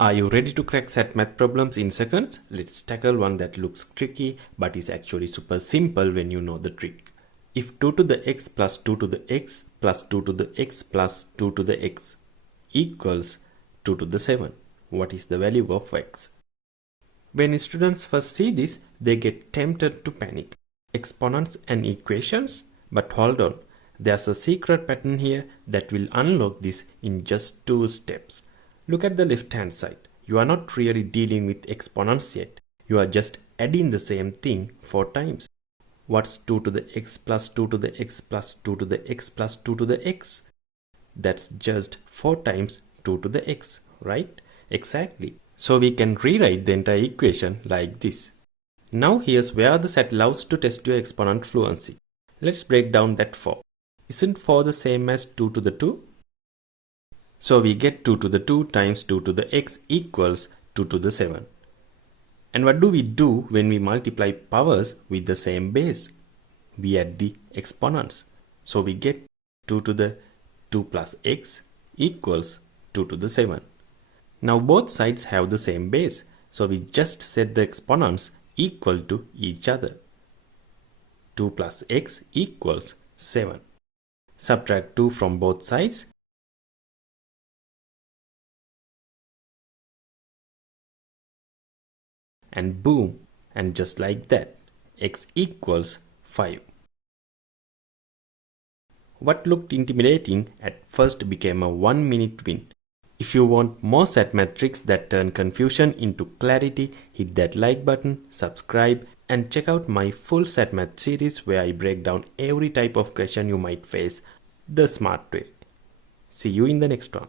Are you ready to crack SAT math problems in seconds? Let's tackle one that looks tricky but is actually super simple when you know the trick. If 2 to the x plus 2 to the x plus 2 to the x plus 2 to the x equals 2 to the 7, what is the value of x? When students first see this, they get tempted to panic. Exponents and equations? But hold on, there's a secret pattern here that will unlock this in just 2 steps. Look at the left hand side. You are not really dealing with exponents yet. You are just adding the same thing 4 times. What's 2 to the x plus 2 to the x plus 2 to the x plus 2 to the x? That's just 4 times 2 to the x, right? Exactly. So we can rewrite the entire equation like this. Now here's where the SAT loves to test your exponent fluency. Let's break down that 4. Isn't 4 the same as 2 to the 2? So we get 2 to the 2 times 2 to the x equals 2 to the 7. And what do we do when we multiply powers with the same base? We add the exponents. So we get 2 to the 2 plus x equals 2 to the 7. Now both sides have the same base. So we just set the exponents equal to each other. 2 plus x equals 7. Subtract 2 from both sides. And boom, and just like that, x equals 5. What looked intimidating at first became a 1-minute win. If you want more SAT math tricks that turn confusion into clarity, hit that like button, subscribe, and check out my full SAT math series where I break down every type of question you might face the smart way. See you in the next one.